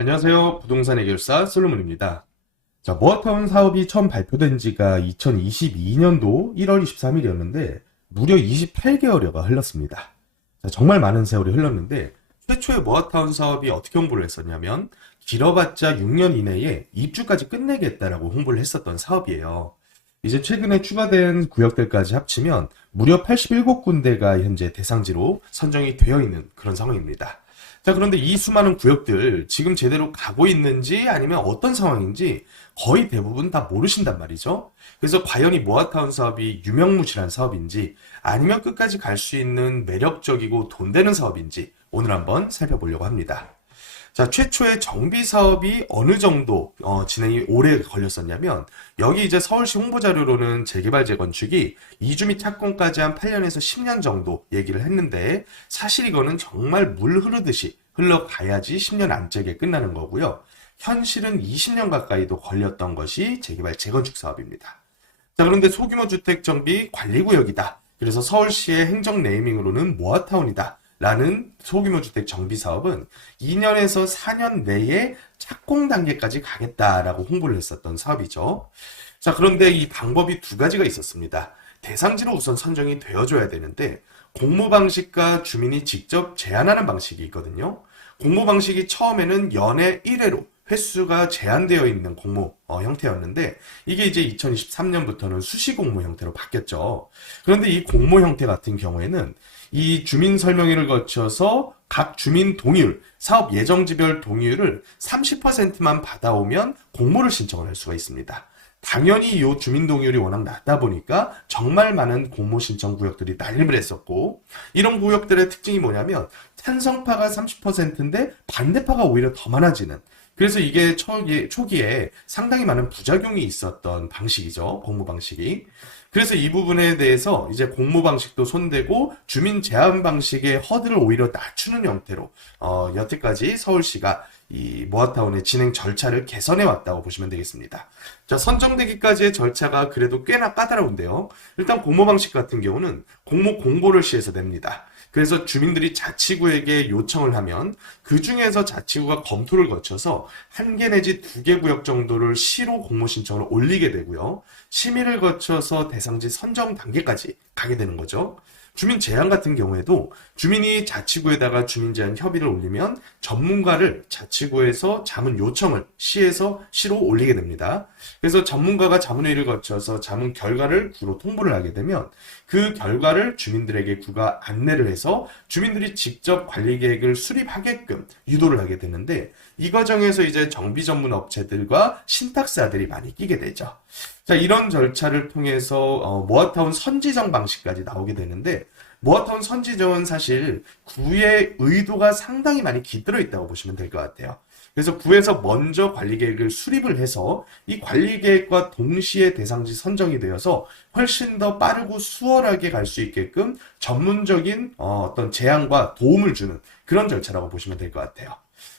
안녕하세요. 부동산 해결사 솔로몬입니다. 자, 모아타운 사업이 처음 발표된 지가 2022년도 1월 23일이었는데 무려 28개월여가 흘렀습니다. 자, 정말 많은 세월이 흘렀는데 최초의 모아타운 사업이 어떻게 홍보를 했었냐면 길어봤자 6년 이내에 입주까지 끝내겠다라고 홍보를 했었던 사업이에요. 이제 최근에 추가된 구역들까지 합치면 무려 87군데가 현재 대상지로 선정이 되어 있는 그런 상황입니다. 자, 그런데 이 수많은 구역들 지금 제대로 가고 있는지 아니면 어떤 상황인지 거의 대부분 다 모르신단 말이죠. 그래서 과연 이 모아타운 사업이 유명무실한 사업인지 아니면 끝까지 갈 수 있는 매력적이고 돈 되는 사업인지 오늘 한번 살펴보려고 합니다. 자, 최초의 정비 사업이 어느 정도 진행이 오래 걸렸었냐면 여기 이제 서울시 홍보자료로는 재개발 재건축이 이주 및 착공까지 한 8년에서 10년 정도 얘기를 했는데 사실 이거는 정말 물 흐르듯이 흘러가야지 10년 안짝에 끝나는 거고요. 현실은 20년 가까이도 걸렸던 것이 재개발 재건축 사업입니다. 자, 그런데 소규모 주택 정비 관리구역이다. 그래서 서울시의 행정 네이밍으로는 모아타운이다. 라는 소규모 주택 정비 사업은 2년에서 4년 내에 착공 단계까지 가겠다라고 홍보를 했었던 사업이죠. 자, 그런데 이 방법이 두 가지가 있었습니다. 대상지로 우선 선정이 되어줘야 되는데 공모 방식과 주민이 직접 제안하는 방식이 있거든요. 공모 방식이 처음에는 연에 1회로 횟수가 제한되어 있는 공모 형태였는데 이게 이제 2023년부터는 수시 공모 형태로 바뀌었죠. 그런데 이 공모 형태 같은 경우에는 이 주민 설명회를 거쳐서 각 주민 동의율, 사업 예정지별 동의율을 30%만 받아오면 공모를 신청을 할 수가 있습니다. 당연히 이 주민 동의율이 워낙 낮다 보니까 정말 많은 공모 신청 구역들이 난립을 했었고 이런 구역들의 특징이 뭐냐면 찬성파가 30%인데 반대파가 오히려 더 많아지는 그래서 이게 초기에 상당히 많은 부작용이 있었던 방식이죠. 공모 방식이. 그래서 이 부분에 대해서 이제 공모 방식도 손대고 주민 제한 방식의 허들을 오히려 낮추는 형태로 여태까지 서울시가 이 모아타운의 진행 절차를 개선해 왔다고 보시면 되겠습니다. 자, 선정되기까지의 절차가 그래도 꽤나 까다로운데요. 일단 공모 방식 같은 경우는 공모 공고를 시에서 냅니다. 그래서 주민들이 자치구에게 요청을 하면 그 중에서 자치구가 검토를 거쳐서 한 개 내지 두 개 구역 정도를 시로 공모 신청을 올리게 되고요. 심의를 거쳐서 대상지 선정 단계까지 가게 되는 거죠. 주민 제한 같은 경우에도 주민이 자치구에다가 주민 제한 협의를 올리면 전문가를 자치구에서 자문 요청을 시로 올리게 됩니다. 그래서 전문가가 자문회의를 거쳐서 자문 결과를 구로 통보를 하게 되면 그 결과를 주민들에게 구가 안내를 해서 주민들이 직접 관리 계획을 수립하게끔 유도를 하게 되는데 이 과정에서 이제 정비 전문 업체들과 신탁사들이 많이 끼게 되죠. 자, 이런 절차를 통해서 모아타운 선지정 방식까지 나오게 되는데 모아타운 선지정은 사실 구의 의도가 상당히 많이 깃들어 있다고 보시면 될 것 같아요. 그래서 구에서 먼저 관리계획을 수립을 해서 이 관리계획과 동시에 대상지 선정이 되어서 훨씬 더 빠르고 수월하게 갈 수 있게끔 전문적인 어떤 제안과 도움을 주는 그런 절차라고 보시면 될 것 같아요.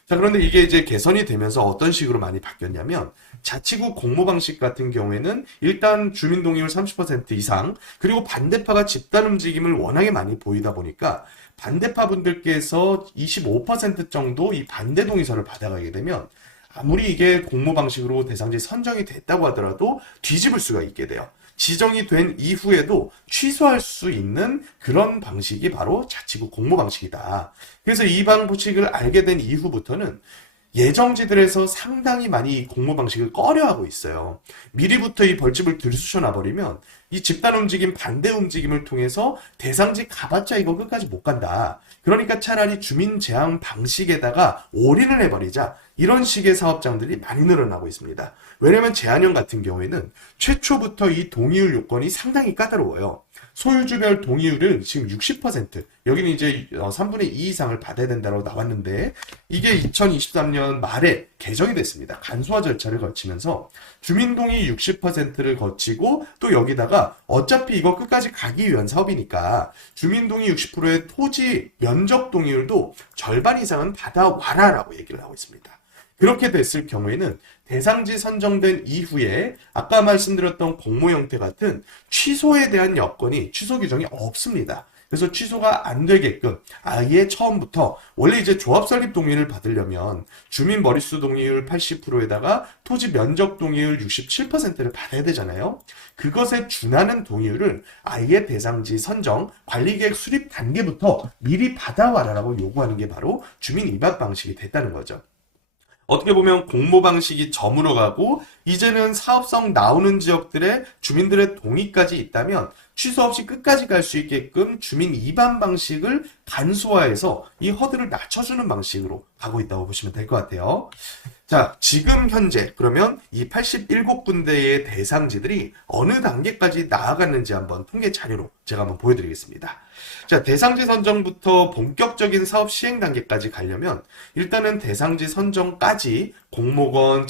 자, 그런데 이게 이제 개선이 되면서 어떤 식으로 많이 바뀌었냐면 자치구 공모 방식 같은 경우에는 일단 주민 동의율 30% 이상 그리고 반대파가 집단 움직임을 워낙에 많이 보이다 보니까 반대파 분들께서 25% 정도 이 반대 동의서를 받아가게 되면 아무리 이게 공모 방식으로 대상지 선정이 됐다고 하더라도 뒤집을 수가 있게 돼요. 지정이 된 이후에도 취소할 수 있는 그런 방식이 바로 자치구 공모 방식이다. 그래서 이 방식을 알게 된 이후부터는 예정지들에서 상당히 많이 이 공모 방식을 꺼려하고 있어요. 미리부터 이 벌집을 들쑤셔 놔버리면 이 집단 움직임, 반대 움직임을 통해서 대상지 가봤자 이거 끝까지 못 간다. 그러니까 차라리 주민 제한 방식에다가 올인을 해버리자. 이런 식의 사업장들이 많이 늘어나고 있습니다. 왜냐하면 제한형 같은 경우에는 최초부터 이 동의율 요건이 상당히 까다로워요. 소유주별 동의율은 지금 60%, 여기는 이제 3분의 2 이상을 받아야 된다고 나왔는데 이게 2023년 말에 개정이 됐습니다. 간소화 절차를 거치면서 주민동의 60%를 거치고 또 여기다가 어차피 이거 끝까지 가기 위한 사업이니까 주민동의 60%의 토지 면적 동의율도 절반 이상은 받아와라라고 얘기를 하고 있습니다. 그렇게 됐을 경우에는 대상지 선정된 이후에 아까 말씀드렸던 공모 형태 같은 취소에 대한 여건이 취소 규정이 없습니다. 그래서 취소가 안 되게끔 아예 처음부터 원래 이제 조합 설립 동의를 받으려면 주민 머릿수 동의율 80%에다가 토지 면적 동의율 67%를 받아야 되잖아요. 그것에 준하는 동의율을 아예 대상지 선정, 관리계획 수립 단계부터 미리 받아와라라고 요구하는 게 바로 주민 입학 방식이 됐다는 거죠. 어떻게 보면 공모 방식이 저물어 가고 이제는 사업성 나오는 지역들의 주민들의 동의까지 있다면 취소 없이 끝까지 갈 수 있게끔 주민 입안 방식을 간소화해서 이 허들을 낮춰주는 방식으로 가고 있다고 보시면 될 것 같아요. 자, 지금 현재 그러면 이 87군데의 대상지들이 어느 단계까지 나아갔는지 한번 통계 자료로 제가 한번 보여드리겠습니다. 자, 대상지 선정부터 본격적인 사업 시행 단계까지 가려면 일단은 대상지 선정까지 공모건,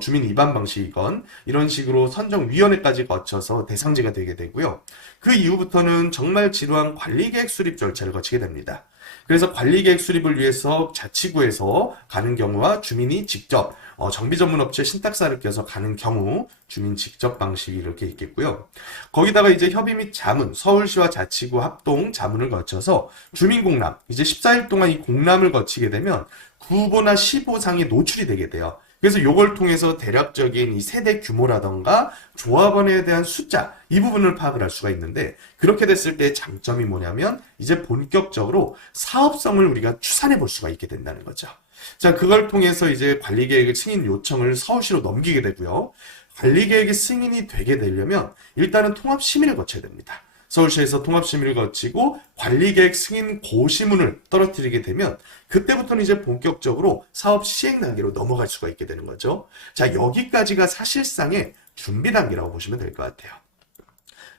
주민 입안 방식이건 이런 식으로 선정위원회까지 거쳐서 대상지가 되게 되고요. 그 이후부터는 정말 지루한 관리계획 수립 절차를 거치게 됩니다. 그래서 관리계획 수립을 위해서 자치구에서 가는 경우와 주민이 직접 정비 전문 업체 신탁사를 껴서 가는 경우 주민 직접 방식이 이렇게 있겠고요. 거기다가 이제 협의 및 자문, 서울시와 자치구 합동 자문을 거쳐서 주민 공람, 이제 14일 동안 이 공람을 거치게 되면 구보나 시보상에 노출이 되게 돼요. 그래서 요걸 통해서 대략적인 이 세대 규모라던가 조합원에 대한 숫자 이 부분을 파악을 할 수가 있는데 그렇게 됐을 때 장점이 뭐냐면 이제 본격적으로 사업성을 우리가 추산해 볼 수가 있게 된다는 거죠. 자, 그걸 통해서 이제 관리계획 승인 요청을 서울시로 넘기게 되고요. 관리계획이 승인이 되게 되려면 일단은 통합심의를 거쳐야 됩니다. 서울시에서 통합심의를 거치고 관리계획 승인 고시문을 떨어뜨리게 되면 그때부터는 이제 본격적으로 사업 시행 단계로 넘어갈 수가 있게 되는 거죠. 자, 여기까지가 사실상의 준비 단계라고 보시면 될 것 같아요.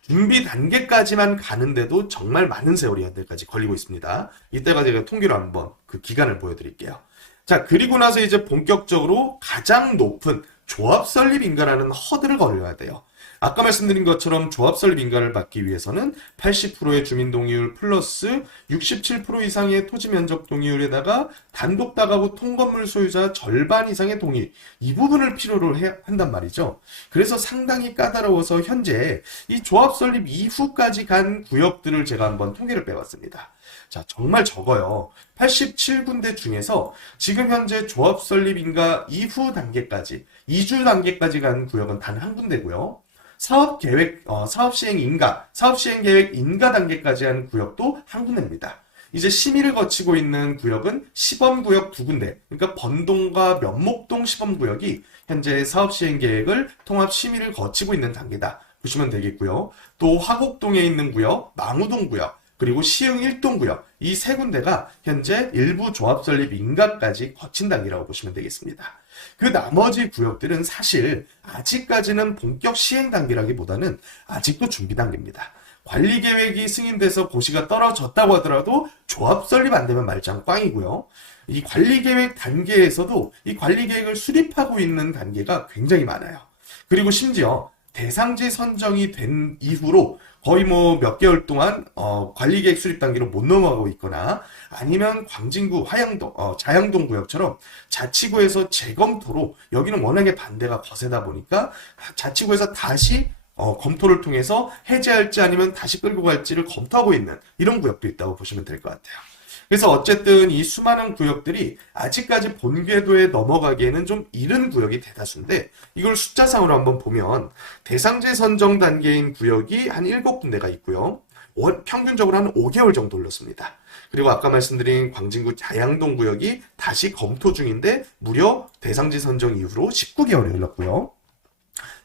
준비 단계까지만 가는데도 정말 많은 세월이 현재까지 걸리고 있습니다. 이때가 제가 통계로 한번 그 기간을 보여드릴게요. 자, 그리고 나서 이제 본격적으로 가장 높은 조합 설립 인가라는 허들을 걸려야 돼요. 아까 말씀드린 것처럼 조합 설립 인가를 받기 위해서는 80%의 주민 동의율 플러스 67% 이상의 토지 면적 동의율에다가 단독 다가구 통건물 소유자 절반 이상의 동의 이 부분을 필요로 한단 말이죠. 그래서 상당히 까다로워서 현재 이 조합 설립 이후까지 간 구역들을 제가 한번 통계를 빼봤습니다. 자, 정말 적어요. 87군데 중에서 지금 현재 조합 설립 인가 이후 단계까지 2주 단계까지 간 구역은 단 한 군데고요. 사업 시행 계획 인가 단계까지 한 구역도 한 군데입니다. 이제 심의를 거치고 있는 구역은 시범구역 두 군데, 그러니까 번동과 면목동 시범구역이 현재 사업 시행 계획을 통합 심의를 거치고 있는 단계다 보시면 되겠고요. 또 화곡동에 있는 구역, 망우동 구역, 그리고 시흥 1동 구역 이 세 군데가 현재 일부 조합 설립 인가까지 거친 단계라고 보시면 되겠습니다. 그 나머지 구역들은 사실 아직까지는 본격 시행 단계라기보다는 아직도 준비 단계입니다. 관리 계획이 승인돼서 고시가 떨어졌다고 하더라도 조합 설립 안 되면 말짱 꽝이고요. 이 관리 계획 단계에서도 이 관리 계획을 수립하고 있는 단계가 굉장히 많아요. 그리고 심지어 대상지 선정이 된 이후로 거의 뭐 몇 개월 동안 관리계획 수립 단계로 못 넘어가고 있거나 아니면 광진구 화양동, 자양동 구역처럼 자치구에서 재검토로 여기는 워낙에 반대가 거세다 보니까 자치구에서 다시 검토를 통해서 해제할지 아니면 다시 끌고 갈지를 검토하고 있는 이런 구역도 있다고 보시면 될 것 같아요. 그래서 어쨌든 이 수많은 구역들이 아직까지 본궤도에 넘어가기에는 좀 이른 구역이 대다수인데 이걸 숫자상으로 한번 보면 대상지 선정 단계인 구역이 한 7군데가 있고요. 평균적으로 한 5개월 정도 흘렀습니다. 그리고 아까 말씀드린 광진구 자양동 구역이 다시 검토 중인데 무려 대상지 선정 이후로 19개월이 흘렀고요.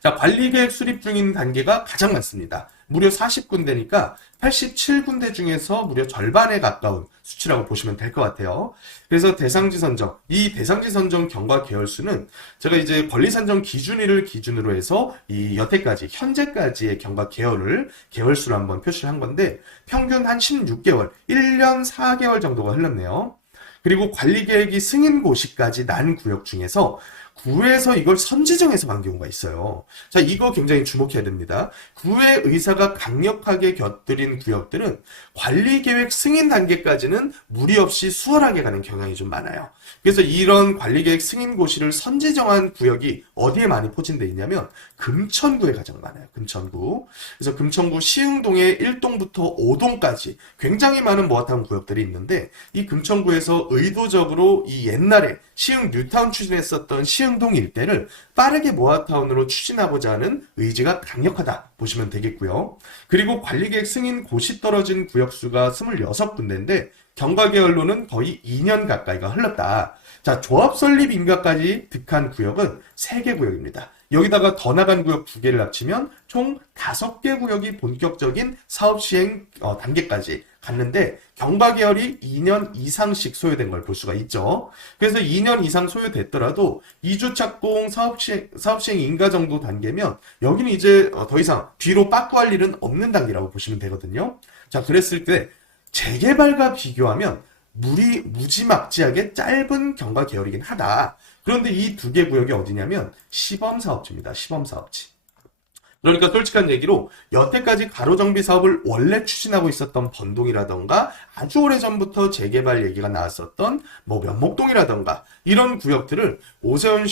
자, 관리계획 수립 중인 단계가 가장 많습니다. 무려 40군데니까 87군데 중에서 무려 절반에 가까운 수치라고 보시면 될 것 같아요. 그래서 대상지 선정, 이 대상지 선정 경과 계열수는 제가 이제 권리산정 기준일을 기준으로 해서 이 여태까지, 현재까지의 경과 계열수를 한번 표시를 한 건데 평균 한 16개월, 1년 4개월 정도가 흘렀네요. 그리고 관리계획이 승인 고시까지 난 구역 중에서 구에서 이걸 선지정해서 간 경우가 있어요. 자, 이거 굉장히 주목해야 됩니다. 구의 의사가 강력하게 곁들인 구역들은 관리계획 승인 단계까지는 무리 없이 수월하게 가는 경향이 좀 많아요. 그래서 이런 관리계획 승인 고시를 선지정한 구역이 어디에 많이 포진되어 있냐면 금천구에 가장 많아요. 금천구. 그래서 금천구 시흥동의 1동부터 5동까지 굉장히 많은 모아타운 구역들이 있는데 이 금천구에서 의도적으로 이 옛날에 시흥 뉴타운 추진했었던 시흥동 일대를 빠르게 모아타운으로 추진하고자 하는 의지가 강력하다 보시면 되겠고요. 그리고 관리계획 승인 고시 떨어진 구역수가 26군데인데 경과계열로는 거의 2년 가까이가 흘렀다. 자, 조합 설립 인가까지 득한 구역은 3개 구역입니다. 여기다가 더 나간 구역 2개를 합치면 총 5개 구역이 본격적인 사업 시행 단계까지 갔는데 경과계열이 2년 이상씩 소요된 걸 볼 수가 있죠. 그래서 2년 이상 소요됐더라도 2주 착공 사업 시행 인가 정도 단계면 여기는 이제 더 이상 뒤로 빠꾸할 일은 없는 단계라고 보시면 되거든요. 자, 그랬을 때 재개발과 비교하면 무지막지하게 짧은 경과 계열이긴 하다. 그런데 이 2개 구역이 어디냐면 시범사업지입니다. 시범사업지. 그러니까 솔직한 얘기로 여태까지 가로정비 사업을 원래 추진하고 있었던 번동이라던가 아주 오래전부터 재개발 얘기가 나왔었던 뭐 면목동이라던가 이런 구역들을 오세훈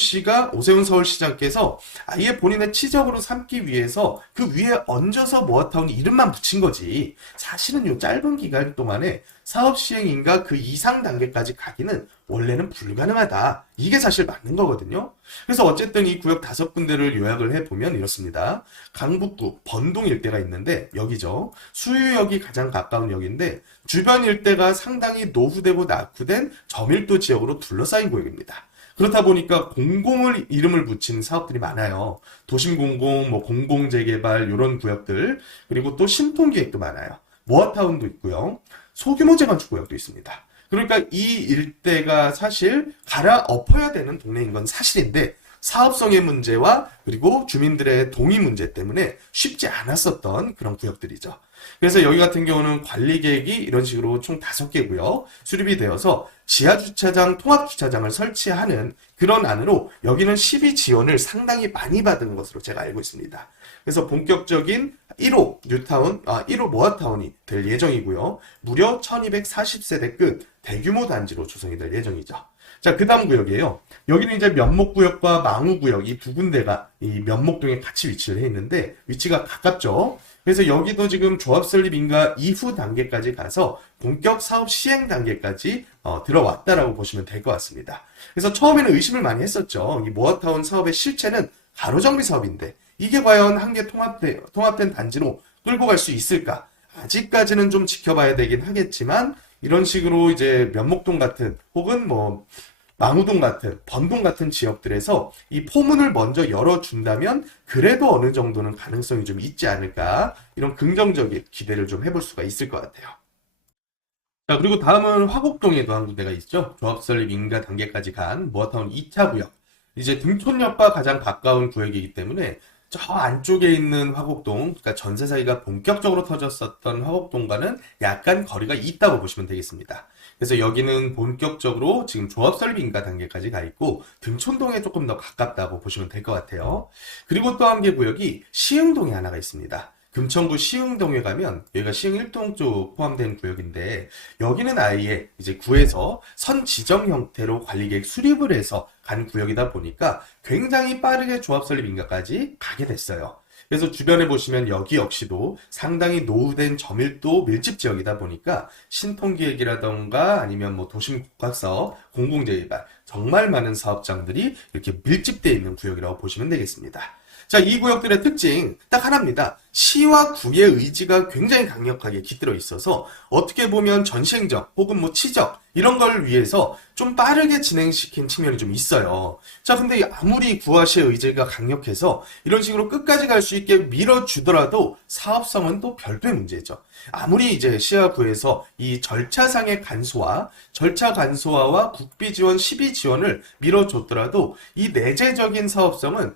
서울시장께서 아예 본인의 치적으로 삼기 위해서 그 위에 얹어서 모아타운 이름만 붙인 거지. 사실은 요 짧은 기간 동안에 사업 시행인가 그 이상 단계까지 가기는 원래는 불가능하다. 이게 사실 맞는 거거든요. 그래서 어쨌든 이 구역 5군데를 요약을 해보면 이렇습니다. 강북구 번동 일대가 있는데 여기죠. 수유역이 가장 가까운 역인데 주변 일대가 상당히 노후되고 낙후된 저밀도 지역으로 둘러싸인 구역입니다. 그렇다 보니까 공공을 이름을 붙인 사업들이 많아요. 도심공공, 뭐 공공재개발 이런 구역들, 그리고 또 신통기획도 많아요. 모아타운도 있고요. 소규모 재건축 구역도 있습니다. 그러니까 이 일대가 사실 갈아엎어야 되는 동네인 건 사실인데 사업성의 문제와 그리고 주민들의 동의 문제 때문에 쉽지 않았었던 그런 구역들이죠. 그래서 여기 같은 경우는 관리계획이 이런 식으로 총 5개고요. 수립이 되어서 지하주차장, 통합주차장을 설치하는 그런 안으로 여기는 시비 지원을 상당히 많이 받은 것으로 제가 알고 있습니다. 그래서 본격적인 1호 모아타운이 될 예정이고요. 무려 1240세대 대규모 단지로 조성이 될 예정이죠. 자, 그 다음 구역이에요. 여기는 이제 면목구역과 망우구역 이 2군데가 이 면목동에 같이 위치를 해 있는데 위치가 가깝죠. 그래서 여기도 지금 조합 설립 인가 이후 단계까지 가서 본격 사업 시행 단계까지 들어왔다라고 보시면 될 것 같습니다. 그래서 처음에는 의심을 많이 했었죠. 이 모아타운 사업의 실체는 가로정비 사업인데 이게 과연 한 개 통합된 단지로 끌고 갈 수 있을까? 아직까지는 좀 지켜봐야 되긴 하겠지만 이런 식으로 이제 면목동 같은 혹은 뭐 망우동 같은 번동 같은 지역들에서 이 포문을 먼저 열어준다면 그래도 어느 정도는 가능성이 좀 있지 않을까 이런 긍정적인 기대를 좀 해볼 수가 있을 것 같아요. 자, 그리고 다음은 화곡동에도 한 군데가 있죠. 조합 설립 인가 단계까지 간 모아타운 2차 구역. 이제 등촌역과 가장 가까운 구역이기 때문에 저 안쪽에 있는 화곡동, 그러니까 전세 사기가 본격적으로 터졌었던 화곡동과는 약간 거리가 있다고 보시면 되겠습니다. 그래서 여기는 본격적으로 지금 조합 설립 인가 단계까지 가 있고 등촌동에 조금 더 가깝다고 보시면 될 것 같아요. 그리고 또 한 개 구역이 시흥동에 하나가 있습니다. 금천구 시흥동에 가면 여기가 시흥 1동 쪽 포함된 구역인데 여기는 아예 이제 구에서 선 지정 형태로 관리계획 수립을 해서 간 구역이다 보니까 굉장히 빠르게 조합 설립 인가까지 가게 됐어요. 그래서 주변에 보시면 여기 역시도 상당히 노후된 저밀도 밀집 지역이다 보니까 신통기획이라던가 아니면 뭐 도심 국가사업, 공공재개발 정말 많은 사업장들이 이렇게 밀집되어 있는 구역이라고 보시면 되겠습니다. 자, 이 구역들의 특징 딱 하나입니다. 시와 구의 의지가 굉장히 강력하게 깃들어 있어서 어떻게 보면 전시행정 혹은 뭐 치적 이런 걸 위해서 좀 빠르게 진행시킨 측면이 좀 있어요. 자, 근데 아무리 구와 시의 의지가 강력해서 이런 식으로 끝까지 갈 수 있게 밀어주더라도 사업성은 또 별도의 문제죠. 아무리 이제 시와 구에서 이 절차상의 절차 간소화와 국비 지원, 시비 지원을 밀어줬더라도 이 내재적인 사업성은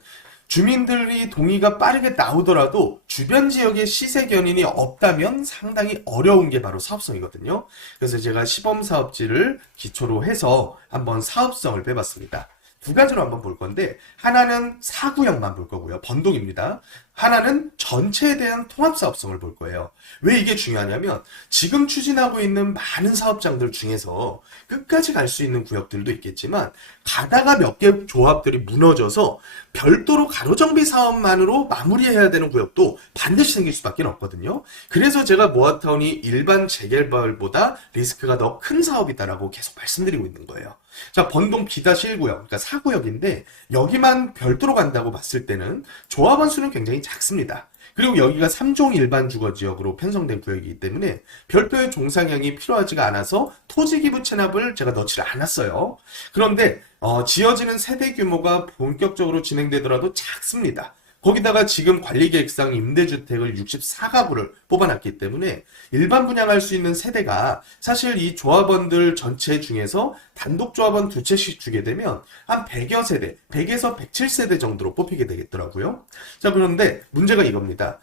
주민들이 동의가 빠르게 나오더라도 주변 지역에 시세 견인이 없다면 상당히 어려운 게 바로 사업성이거든요. 그래서 제가 시범 사업지를 기초로 해서 한번 사업성을 빼봤습니다. 두 가지로 한번 볼 건데, 하나는 사구역만 볼 거고요. 번동입니다. 하나는 전체에 대한 통합사업성을 볼 거예요. 왜 이게 중요하냐면 지금 추진하고 있는 많은 사업장들 중에서 끝까지 갈 수 있는 구역들도 있겠지만 가다가 몇 개 조합들이 무너져서 별도로 가로정비 사업만으로 마무리해야 되는 구역도 반드시 생길 수밖에 없거든요. 그래서 제가 모아타운이 일반 재개발보다 리스크가 더 큰 사업이다라고 계속 말씀드리고 있는 거예요. 자, 번동 B-1구역, 그러니까 4구역인데 여기만 별도로 간다고 봤을 때는 조합원 수는 굉장히 작습니다. 그리고 여기가 3종 일반 주거지역으로 편성된 구역이기 때문에 별도의 종상향이 필요하지가 않아서 토지기부 체납을 제가 넣지 않았어요. 그런데 지어지는 세대 규모가 본격적으로 진행되더라도 작습니다. 거기다가 지금 관리계획상 임대주택을 64가구를 뽑아놨기 때문에 일반 분양할 수 있는 세대가 사실 이 조합원들 전체 중에서 단독 조합원 두 채씩 주게 되면 한 100여 세대, 100에서 107세대 정도로 뽑히게 되겠더라고요. 자, 그런데 문제가 이겁니다.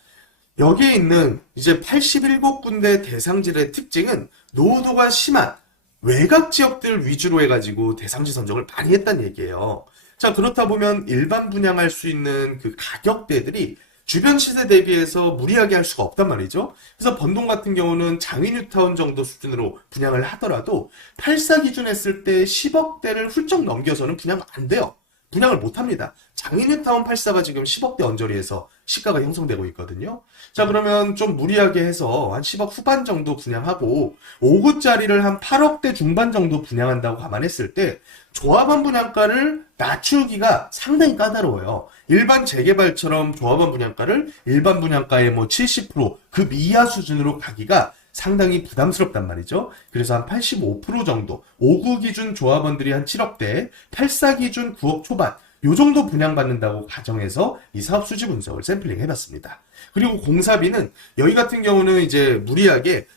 여기에 있는 이제 87군데 대상지의 특징은 노후도가 심한 외곽 지역들 위주로 해가지고 대상지 선정을 많이 했다는 얘기예요. 자, 그렇다 보면 일반 분양할 수 있는 그 가격대들이 주변 시세 대비해서 무리하게 할 수가 없단 말이죠. 그래서 번동 같은 경우는 장위뉴타운 정도 수준으로 분양을 하더라도 84 기준 했을 때 10억대를 훌쩍 넘겨서는 분양 안 돼요. 분양을 못 합니다. 장위뉴타운 84가 지금 10억대 언저리에서 시가가 형성되고 있거든요. 자, 그러면 좀 무리하게 해서 한 10억 후반 정도 분양하고 5구짜리를 한 8억대 중반 정도 분양한다고 감안했을 때 조합원 분양가를 낮추기가 상당히 까다로워요. 일반 재개발처럼 조합원 분양가를 일반 분양가의 뭐 70%, 그 이하 수준으로 가기가 상당히 부담스럽단 말이죠. 그래서 한 85% 정도, 5구 기준 조합원들이 한 7억대, 84 기준 9억 초반, 요 정도 분양받는다고 가정해서 이 사업 수지 분석을 샘플링 해봤습니다. 그리고 공사비는 여기 같은 경우는 이제 무리하게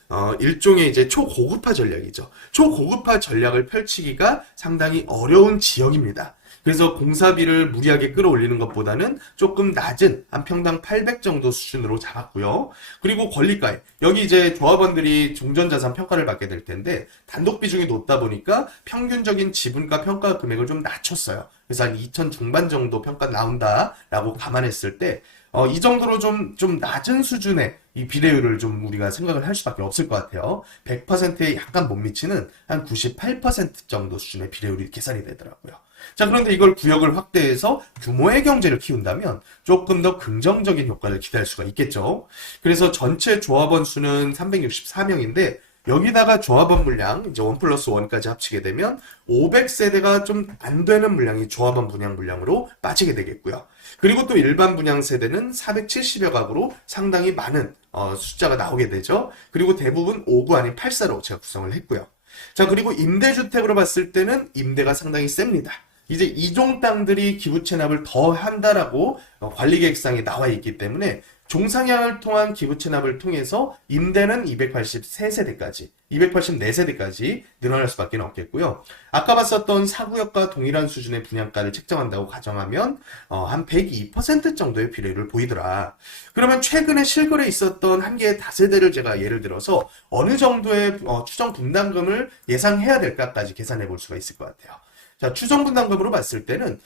일종의 이제 초고급화 전략이죠. 초고급화 전략을 펼치기가 상당히 어려운 지역입니다. 그래서 공사비를 무리하게 끌어올리는 것보다는 조금 낮은 한 평당 800 정도 수준으로 잡았고요. 그리고 권리가액, 여기 이제 조합원들이 종전자산 평가를 받게 될 텐데 단독 비중이 높다 보니까 평균적인 지분가 평가 금액을 좀 낮췄어요. 그래서 한 2천 중반 정도 평가 나온다라고 감안했을 때 이 정도로 좀 낮은 수준의 이 비례율을 좀 우리가 생각을 할 수밖에 없을 것 같아요. 100%에 약간 못 미치는 한 98% 정도 수준의 비례율이 계산이 되더라고요. 자, 그런데 이걸 구역을 확대해서 규모의 경제를 키운다면 조금 더 긍정적인 효과를 기대할 수가 있겠죠. 그래서 전체 조합원 수는 364명인데 여기다가 조합원 물량 이제 1+1까지 합치게 되면 500세대가 좀 안 되는 물량이 조합원 분양 물량으로 빠지게 되겠고요. 그리고 또 일반 분양 세대는 470여 가구로 상당히 많은 숫자가 나오게 되죠. 그리고 대부분 5구 아닌 84로 제가 구성을 했고요. 자, 그리고 임대주택으로 봤을 때는 임대가 상당히 셉니다. 이제 이종 땅들이 기부 체납을 더 한다라고 관리계획상에 나와 있기 때문에 종상향을 통한 기부 체납을 통해서 임대는 283세대까지, 284세대까지 늘어날 수밖에 없겠고요. 아까 봤었던 사구역과 동일한 수준의 분양가를 책정한다고 가정하면 한 102% 정도의 비례를 보이더라. 그러면 최근에 실거래 있었던 한 개의 다세대를 제가 예를 들어서 어느 정도의 추정 분담금을 예상해야 될까까지 계산해 볼 수가 있을 것 같아요. 자, 추정 분담금으로 봤을 때는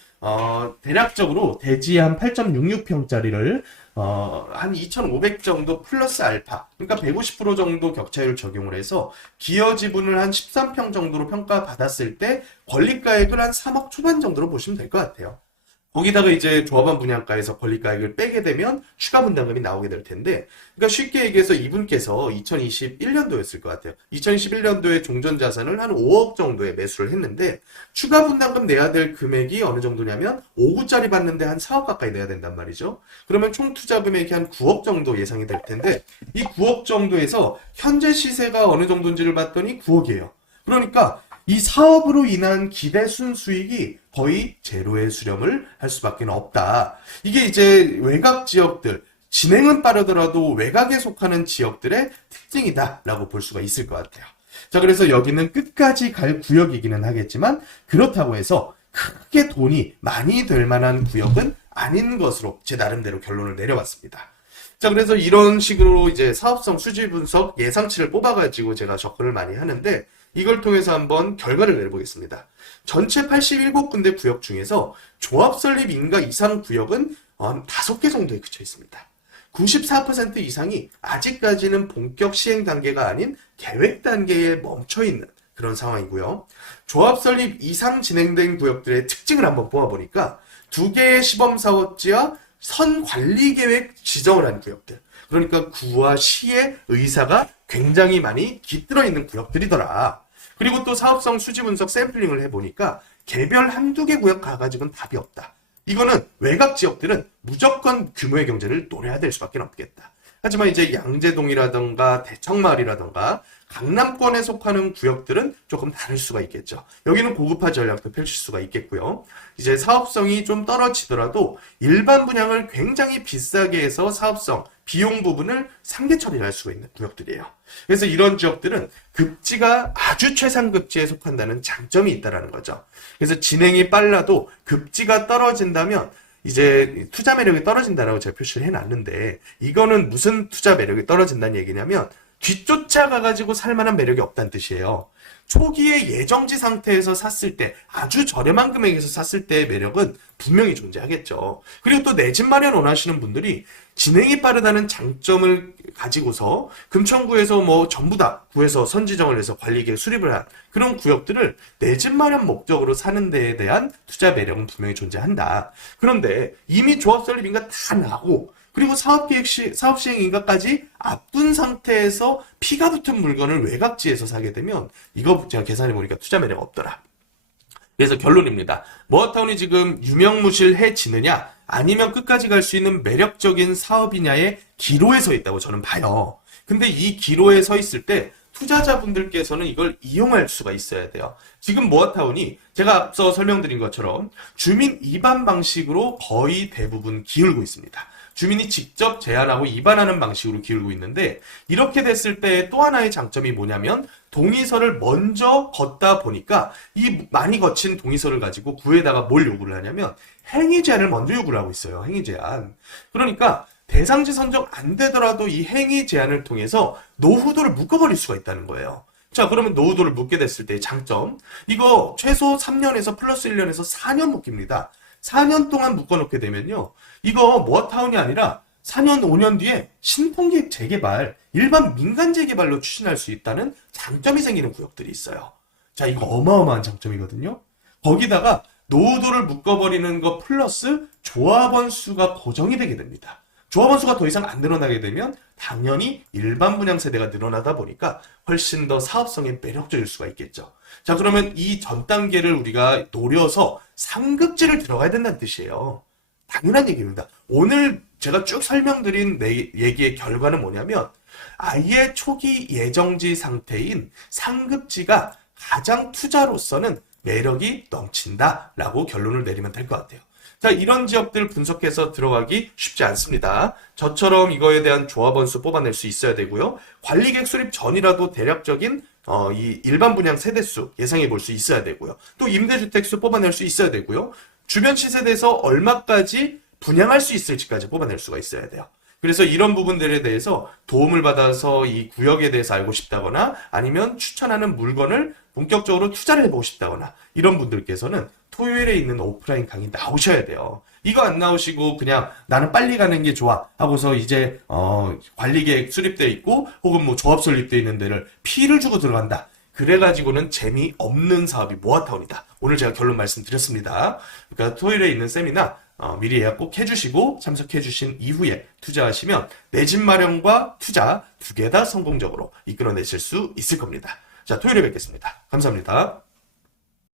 대략적으로 대지 한 8.66평짜리를 한 2,500 정도 플러스 알파, 그러니까 150% 정도 격차율 적용을 해서 기여 지분을 한 13평 정도로 평가받았을 때 권리가액을 한 3억 초반 정도로 보시면 될 것 같아요. 거기다가 이제 조합원 분양가에서 권리가액을 빼게 되면 추가 분담금이 나오게 될 텐데, 그러니까 쉽게 얘기해서 이분께서 2021년도였을 것 같아요. 2021년도에 종전자산을 한 5억 정도의 매수를 했는데 추가 분담금 내야 될 금액이 어느 정도냐면 5구짜리 받는데 한 4억 가까이 내야 된단 말이죠. 그러면 총 투자 금액이 한 9억 정도 예상이 될 텐데 이 9억 정도에서 현재 시세가 어느 정도인지를 봤더니 9억이에요. 그러니까 이 사업으로 인한 기대 순수익이 거의 제로의 수렴을 할 수밖에 없다. 이게 이제 외곽 지역들, 진행은 빠르더라도 외곽에 속하는 지역들의 특징이다라고 볼 수가 있을 것 같아요. 자, 그래서 여기는 끝까지 갈 구역이기는 하겠지만 그렇다고 해서 크게 돈이 많이 될 만한 구역은 아닌 것으로 제 나름대로 결론을 내려왔습니다. 자, 그래서 이런 식으로 이제 사업성 수지 분석 예상치를 뽑아가지고 제가 접근을 많이 하는데 이걸 통해서 한번 결과를 내려보겠습니다. 전체 87군데 구역 중에서 조합 설립 인가 이상 구역은 한 5개 정도에 그쳐 있습니다. 94% 이상이 아직까지는 본격 시행 단계가 아닌 계획 단계에 멈춰 있는 그런 상황이고요. 조합 설립 이상 진행된 구역들의 특징을 한번 뽑아보니까 2개의 시범 사업지와 선 관리 계획 지정을 한 구역들. 그러니까 구와 시의 의사가 굉장히 많이 깃들어 있는 구역들이더라. 그리고 또 사업성 수지 분석 샘플링을 해보니까 개별 한두 개 구역 가가지고는 답이 없다. 이거는 외곽 지역들은 무조건 규모의 경제를 노려야 될 수밖에 없겠다. 하지만 이제 양재동이라던가 대청마을이라던가 강남권에 속하는 구역들은 조금 다를 수가 있겠죠. 여기는 고급화 전략도 펼칠 수가 있겠고요. 이제 사업성이 좀 떨어지더라도 일반 분양을 굉장히 비싸게 해서 사업성, 비용 부분을 상계 처리를 할 수가 있는 구역들이에요. 그래서 이런 지역들은 급지가 아주 최상급지에 속한다는 장점이 있다는 거죠. 그래서 진행이 빨라도 급지가 떨어진다면 이제 투자 매력이 떨어진다라고 제가 표시를 해놨는데, 이거는 무슨 투자 매력이 떨어진다는 얘기냐면 뒤쫓아가가지고 살만한 매력이 없다는 뜻이에요. 초기에 예정지 상태에서 샀을 때, 아주 저렴한 금액에서 샀을 때의 매력은 분명히 존재하겠죠. 그리고 또 내 집 마련 원하시는 분들이 진행이 빠르다는 장점을 가지고서 금천구에서 뭐 전부 다 구에서 선지정을 해서 관리계획 수립을 한 그런 구역들을 내 집 마련 목적으로 사는 데에 대한 투자 매력은 분명히 존재한다. 그런데 이미 조합 설립인가 다 나고, 그리고 사업 시행 인가까지 앞둔 상태에서 피가 붙은 물건을 외곽지에서 사게 되면 이거 제가 계산해 보니까 투자 매력 없더라. 그래서 결론입니다. 모아타운이 지금 유명무실해지느냐 아니면 끝까지 갈 수 있는 매력적인 사업이냐의 기로에 서 있다고 저는 봐요. 근데 이 기로에 서 있을 때 투자자분들께서는 이걸 이용할 수가 있어야 돼요. 지금 모아타운이 제가 앞서 설명드린 것처럼 주민 입안 방식으로 거의 대부분 기울고 있습니다. 주민이 직접 제안하고 입안하는 방식으로 기울고 있는데, 이렇게 됐을 때 또 하나의 장점이 뭐냐면 동의서를 먼저 걷다 보니까 이 많이 거친 동의서를 가지고 구에다가 뭘 요구를 하냐면 행위 제한을 먼저 요구를 하고 있어요. 행위 제한. 그러니까 대상지 선정 안 되더라도 이 행위 제한을 통해서 노후도를 묶어버릴 수가 있다는 거예요. 자, 그러면 노후도를 묶게 됐을 때의 장점. 이거 최소 3년에서 플러스 1년에서 4년 묶입니다. 4년 동안 묶어놓게 되면요, 이거 모아타운이 아니라 4년, 5년 뒤에 신통기획 재개발, 일반 민간 재개발로 추진할 수 있다는 장점이 생기는 구역들이 있어요. 자, 이거 어마어마한 장점이거든요. 거기다가 노후도를 묶어버리는 거 플러스 조합원 수가 고정이 되게 됩니다. 조합원 수가 더 이상 안 늘어나게 되면 당연히 일반 분양 세대가 늘어나다 보니까 훨씬 더 사업성에 매력적일 수가 있겠죠. 자, 그러면 이 전 단계를 우리가 노려서 상급지를 들어가야 된다는 뜻이에요. 당연한 얘기입니다. 오늘 제가 쭉 설명드린 내 얘기의 결과는 뭐냐면 아예 초기 예정지 상태인 상급지가 가장 투자로서는 매력이 넘친다라고 결론을 내리면 될 것 같아요. 자, 이런 지역들 분석해서 들어가기 쉽지 않습니다. 저처럼 이거에 대한 조합원 수 뽑아낼 수 있어야 되고요. 관리계획 수립 전이라도 대략적인 이 일반 분양 세대수 예상해 볼 수 있어야 되고요. 또 임대주택 수 뽑아낼 수 있어야 되고요. 주변 시세대에서 얼마까지 분양할 수 있을지까지 뽑아낼 수가 있어야 돼요. 그래서 이런 부분들에 대해서 도움을 받아서 이 구역에 대해서 알고 싶다거나 아니면 추천하는 물건을 본격적으로 투자를 해보고 싶다거나 이런 분들께서는 토요일에 있는 오프라인 강의 나오셔야 돼요. 이거 안 나오시고 그냥 나는 빨리 가는 게 좋아 하고서 이제 관리계획 수립되어 있고 혹은 뭐 조합 설립되어 있는 데를 피를 주고 들어간다. 그래가지고는 재미없는 사업이 모아타운이다. 오늘 제가 결론 말씀드렸습니다. 그러니까 토요일에 있는 세미나 미리 예약 꼭 해주시고 참석해주신 이후에 투자하시면 내 집 마련과 투자 두 개 다 성공적으로 이끌어내실 수 있을 겁니다. 자, 토요일에 뵙겠습니다. 감사합니다.